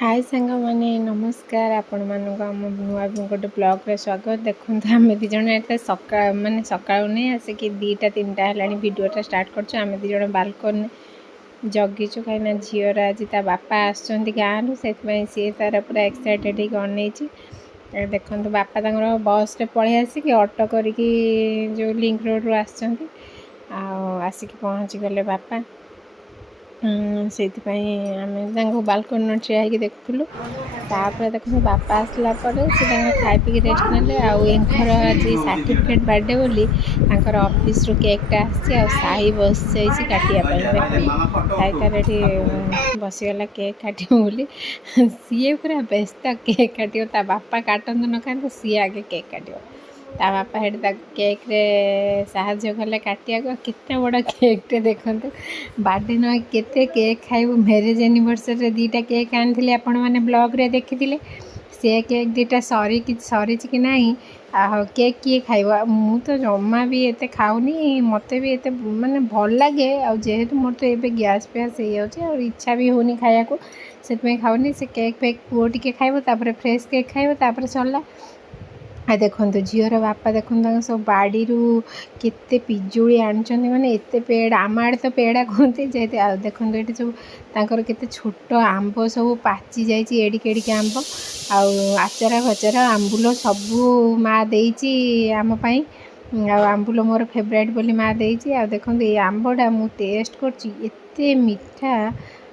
हाय सांग मैंने नमस्कार आपण मानक आम नुआ गोटे ब्लॉग रे स्वागत। देखो आम दिज सका माने सका नहीं आसिक 2-3टा है भिडटा स्टार्ट कर दिज बाल्कन जगिचु कहीं झीर आज ता बापा आसुँच गाँव से सी तार पूरा एक्साइटेड होकर देखो बापा तर बस रे पलि आसिक ऑटो करके जो लिंक रोड रू आसिक पहुँची गले बापा से आम बाल्कन ठिया देखुलु। देखो बापा आसला खाई पी रेस्ट ना आउर आज सर्टिफिकेट बर्थडे बोली ऑफिस रू केकटा आई बस जाइए काटापी साई तार बसीगला केक काट बोली सी पूरा व्यस्त केक काट बापा काटतु न खाते सी आगे केक काट ता बापा हेठ केक रे साहाଯ୍य कले काटिया केते बड़ केकटे देखते बर्थडे न केते केक खाइबू मैरिज एनिवर्सरी 2टा केक आनी आपण मैंने ब्लॉग रे देखी से केक 2टा सरी कि नहीं केक किए खाइब मु तो जमा भी एते खाऊनी मत भी एते माने भल लगे जेहेतु मोर तो ये गैस फैस हो इच्छा भी होनी खाया को से खाऊनी से केक फेक पुओ टिके खाइब तापर फ्रेश केक खाइब तापर सरला। देखो झीर बापा देखो सब बाड़ी केते पिजुड़ी आनी माने एत पेड़ आम आड़े तो पेड़ा कहते जेहते देखो ये सब तांकर केते छोट आंब सब पाची जाइए एडिक आंब आचारा फचारा आंबुल सबू माँ देती आम आंबुल मोर फेवरेट बोली माँ देती देखो ये आंबटा मु टेस्ट करते मीठा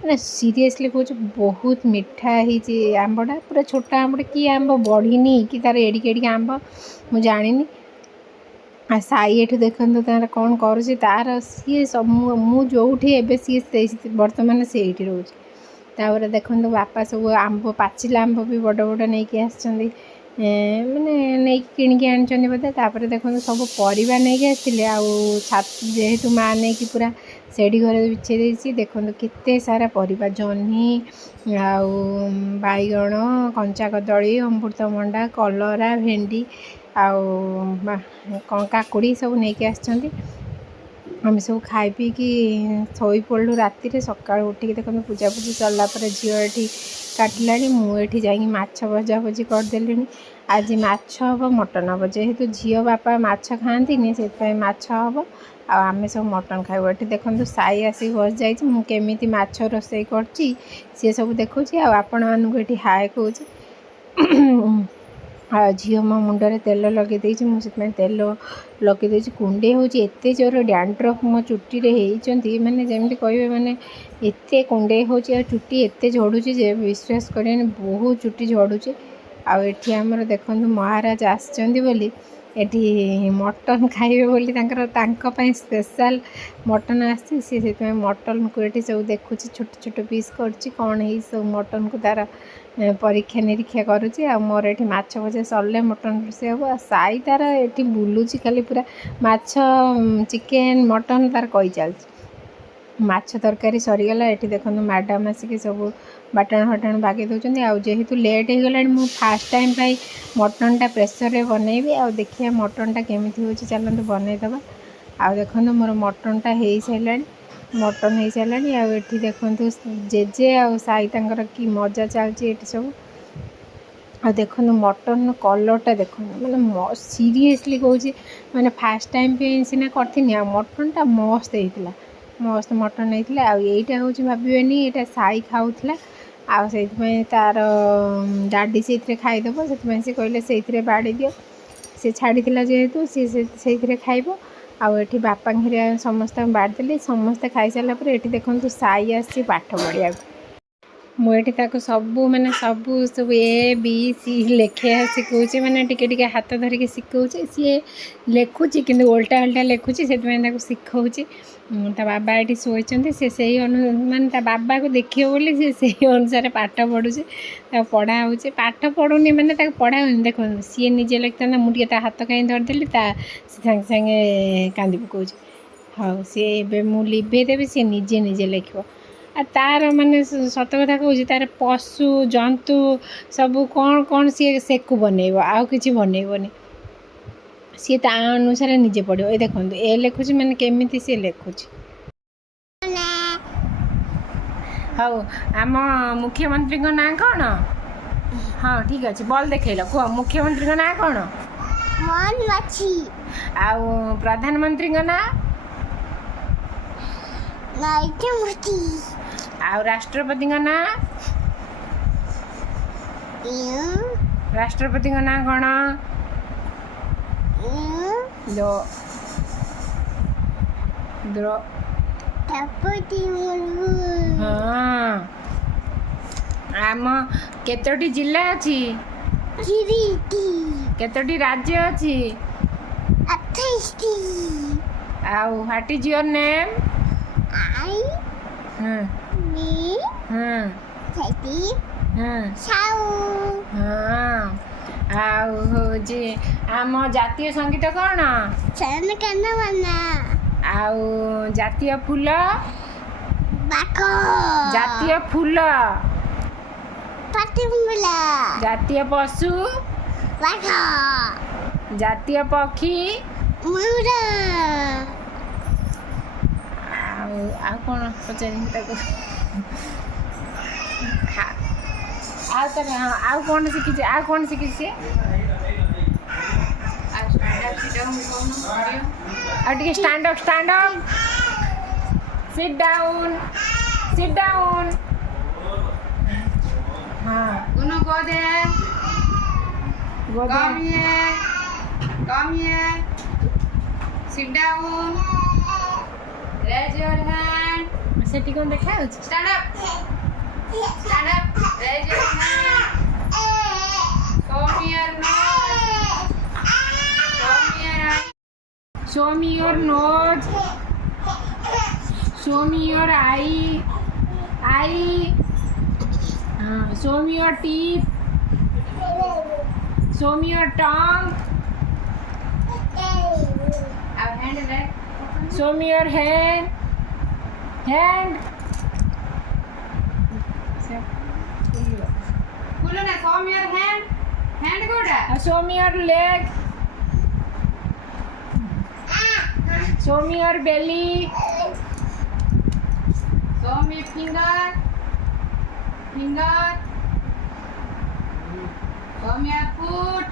मैंने सीरियसली कहूँ बहुत मीठा ही आंबटा पूरा छोटा आंबटा कि आंब बढ़ीनी कि तार एडिक आंब मु जानी साई एठू देखते तार कौन कर तार सी सब मु जो सी बर्तमान से रोचे देखो बापा सब आंब पाचिला आंब भी बड़ बड़ नहीं आसछंदी मैंने नहीं किणिकी आनी बोधे तापर देखो सब परिवार नहीं आसते जेहेतु माँ नहीं कि पूरा सेठी घर बिछे देती देखो केते सारा परिवार जह्नी बैगण कंचा कदली अमृतभंडा कलरा भेंडी काकुड़ी सब नहीं आसछंदी आम सब खाई पी कि शोई पड़ू राति सका उठिक देखो पूजा पूजी सरला झील ये काटिला मुझे जा माछ भजा भजी करदेली आज माछ हम मटन हम जेहेतु झी बापा माछ खाती से माछ हम आम सब मटन खाइब ये देखो साई आसिक बस जामी माछ रोसे कर सी सब देखुँ आपण मानक ये हाय कहूँ झी मो मुंडे तेल लगे मुझे तेल लगे कुंडे होते जोर डैंड्रफ मो चुटी होती मैंने जमी कहे मैंने एत कुंडे हो चुटी एत झड़ू जे विश्वास करें बहुत चुटी झड़ू आठी आमर देखो महाराज आसछंदी एटी मटन खाइबे बोली स्पेशल मटन आसी सी मटन को ये सब देखुँ छोट छोट पीस कर कौन है सब मटन को तार परीक्षा निरीक्षा करुँच मोर ये माछ भजा सरले मटन रोसे हम साई तार ये बुलूची खाली पूरा माछ चिकेन मटन तार कही चलती माछ तरकारी सरीगला ये देखो मैडम आसिक सब बाटण फटाण बागे दौरान जेहेतु लेट हो गला मु फास्ट टाइम पाई मटनटा प्रेसर रे बनैबी देखिए मटनटा केमी हो चलते बनईदबा देखो मोर मटनटा हो सारा मटन हो सारा ये देखो जेजे साई तर कि मजा चलती सब देखो मटन कलरटा देखो मैंने सीरियसली कहूँ मैंने फास्ट टाइम पे सीना करथिनी मटनटा मस्त होता मस्त मटन होता यहीटा हूँ भावेनि यहाँ साई खाऊला से तार डाडी से खाईदेव से कहले से बाड़ी दियो से छाड़ी जेहेतु सी से खाइब आठी बापा समस्त बाड़देली समस्ते खाई सारापर ये देखो साई आसी पाठ पढ़िया मुझे सबू मैंने सबू सब ए बी सी लेखे शिखौचे मैंने टिके हाथ धरिकी शिखौचे सी लेखुची कि उल्टा उल्टा लेखुची से शिखौची ता बाबा ये शोचती से माने ता बाबा को देखिए बोली से अनुसार पाठ पढ़ुचे पढ़ा हो पाठ पढ़ुनी मैंने पढ़ा देखो सी निजे लिखता मुझे हाथ कहीं धरदेली सागे सागे कांदी पकाउची हाँ सी मुझे लिभेदेवी सी निजे निजे लिख तार माने सत कथा कहूँ तार पशु जंतु सबू कौन कौन सी सेकु बनइब आउ किछि बनइबनी सी ता अनुसार निजे पढ़ो ये देखो ए लिखुची मैंने केमिति सी लिखुची ହଉ ଆମ ମୁଖ୍ୟମନ୍ତ୍ରୀଙ୍କ ନାଁ କ'ଣ? ହଁ ଠିକ୍ ଅଛି ବଲ୍ ଦେଖେଇଲ କୁହ ମୁଖ୍ୟମନ୍ତ୍ରୀଙ୍କ ନାଁ କ'ଣ? ଆଉ ପ୍ରଧାନମନ୍ତ୍ରୀଙ୍କ ନାଁ? ଆଉ ରାଷ୍ଟ୍ରପତିଙ୍କ ନାଁ? ରାଷ୍ଟ୍ରପତିଙ୍କ ନାଁ କ'ଣ? ହଁ ଆମ କେତୋଟି ଜିଲ୍ଲା ଅଛି? କେତୋଟି ରାଜ୍ୟ ଅଛି? ଆଉ ହ୍ୱାଟ୍ ଇଜ୍ ୟୁଅର୍ ନେମ୍? ଆଉ ହଉଛି ଆମ ଜାତୀୟ ସଙ୍ଗୀତ କ'ଣ? ଆଉ ଜାତୀୟ ଫୁଲ? ଜାତୀୟ ଫୁଲ? ଜାତୀୟ ପଶୁ? ଜାତୀୟ ପକ୍ଷୀ? ଆଉ କ'ଣ ପଚାରିବି ତାକୁ? ଆଉ କ'ଣ ଶିଖିଛି? ଆଉ କ'ଣ ଶିଖିଛି? ଆଉ ଟିକେ ଷ୍ଟାଣ୍ଡ ଅପ୍ ସିଟ୍ ଡାଉନ୍ ହଁ go there come here sit down raise your hand ସେଠି କ'ଣ ଦେଖା ହେଉଛି? stand up raise your hand show me your nose show me your eye show me your teeth show me your tongue show me your hand show me your hand show me your leg show me your belly show me finger show me your foot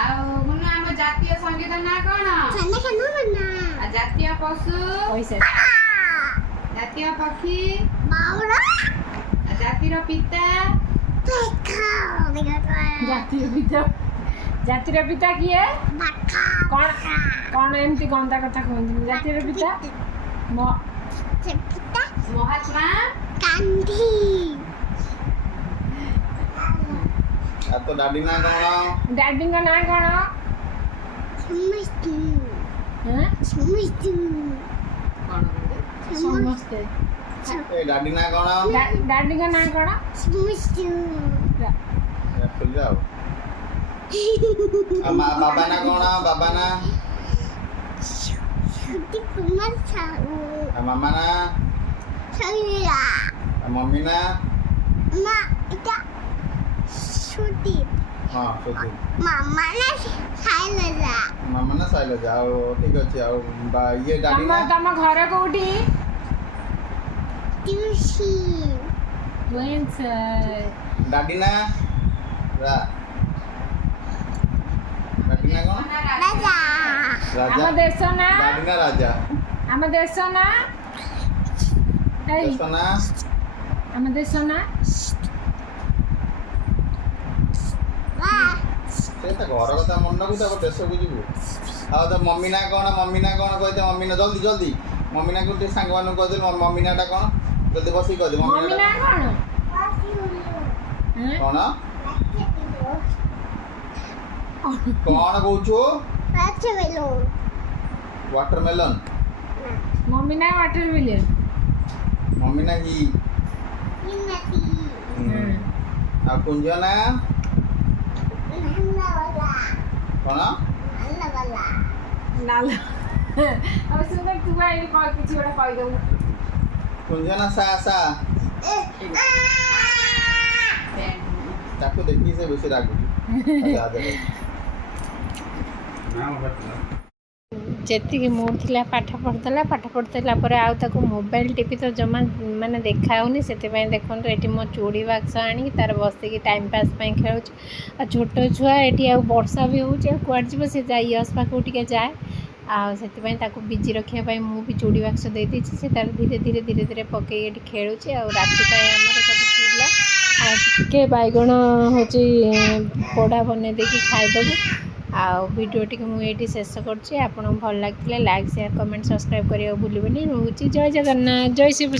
ଆଉ ଆମ ଜାତୀୟ ସଙ୍ଗୀତ ନାଁ କ'ଣ? ଜାତୀୟ ପଶୁ? ଜାତୀୟ ପକ୍ଷୀ? ଜାତିର ପିତା? ଜାତିର ପିତା କିଏ? କ'ଣ ଏମିତି ଗନ୍ଦା କଥା କୁହନ୍ତି? ଜାତିର ପିତା ମହାତ୍ମା ଗାନ୍ଧୀ। तो डैडी ना कौन? डैडी का नाम कौन? समस्ते। हैं? समस्ते। कौन? समस्ते। ए डैडी ना कौन? डैडी का नाम कौन? समस्ते। या खुल जाओ। बाबा ना कौन? बाबा ना? छोटी कुमार साहू। मामा ना? सैया। मम्मी ना? माँ इता छोटी। हाँ छोटी। मामा ना शैलजा। मामा ना शैलजा आओ ठीक अच्छे आओ ये डैडी ना? तम घर कोठी? ट्यूशी। डैडी ना? रा डैडी ना कौन? राजा। राजा। हम देश ना? डैडी ना राजा। हम देश ना? देश ना? हम देश ना? से तो घर कथा मन रखु तो देश को जीवु आ तो मम्मी ना कौन कहते मम्मी ना जल्दी जल्दी मम्मी ना को सांग मान कह दे मम्मी नाटा कौन जल्दी बसी कह दे मम्मी ना कौन कौन कौन कहूछु वाटरमेलन मम्मी ना वाटरमेलन मम्मी ना ही आ कुंज ना कौन नाला अब सुन तू आई कह किछि ओटा कहि दउ कुंजना सा ताको देखी से बेसी रागु आजा आजा ना ଯେତିକି ମୁଡ୍ ଥିଲା ପାଠ ପଢ଼ିଦେଲା ପରେ ଆଉ ତାକୁ ମୋବାଇଲ ଟିପି ତ ଜମା ମାନେ ଦେଖାହେଉନି। ସେଥିପାଇଁ ଦେଖନ୍ତୁ ଏଠି ମୋ ଚୁଡ଼ି ବାକ୍ସ ଆଣିକି ତାର ବସିକି ଟାଇମ୍ ପାସ୍ ପାଇଁ ଖେଳୁଛି। ଆଉ ଛୋଟ ଛୁଆ ଏଠି ଆଉ ବର୍ଷା ବି ହେଉଛି ଆଉ କୁଆଡ଼େ ଯିବ, ସେ ଯାଇ ୟସ୍ ପାଖକୁ ଟିକେ ଯାଏ। ଆଉ ସେଥିପାଇଁ ତାକୁ ବିଜି ରଖିବା ପାଇଁ ମୁଁ ବି ଚୁଡ଼ି ବାକ୍ସ ଦେଇଦେଇଛି। ସେ ତାର ଧୀରେ ଧୀରେ ପକେଇକି ଏଠି ଖେଳୁଛି। ଆଉ ରାତି ପାଇଁ ଆମର ସବୁ ଥିଲା, ଆଉ ଟିକେ ବାଇଗଣ ହେଉଛି ପୋଡ଼ା ବନେଇ ଦେଇକି ଖାଇଦେବୁ। ଆଉ ଭିଡ଼ିଓଟିକୁ ମୁଁ ଏଇଠି ଶେଷ କରୁଛି। ଆପଣଙ୍କୁ ଭଲ ଲାଗିଥିଲେ ଲାଇକ୍, ସେୟାର, କମେଣ୍ଟ, ସବସ୍କ୍ରାଇବ୍ କରିବାକୁ ଭୁଲିବେନି। ରହୁଛି। ଜୟ ଜଗନ୍ନାଥ, ଜୟ ଶ୍ରୀ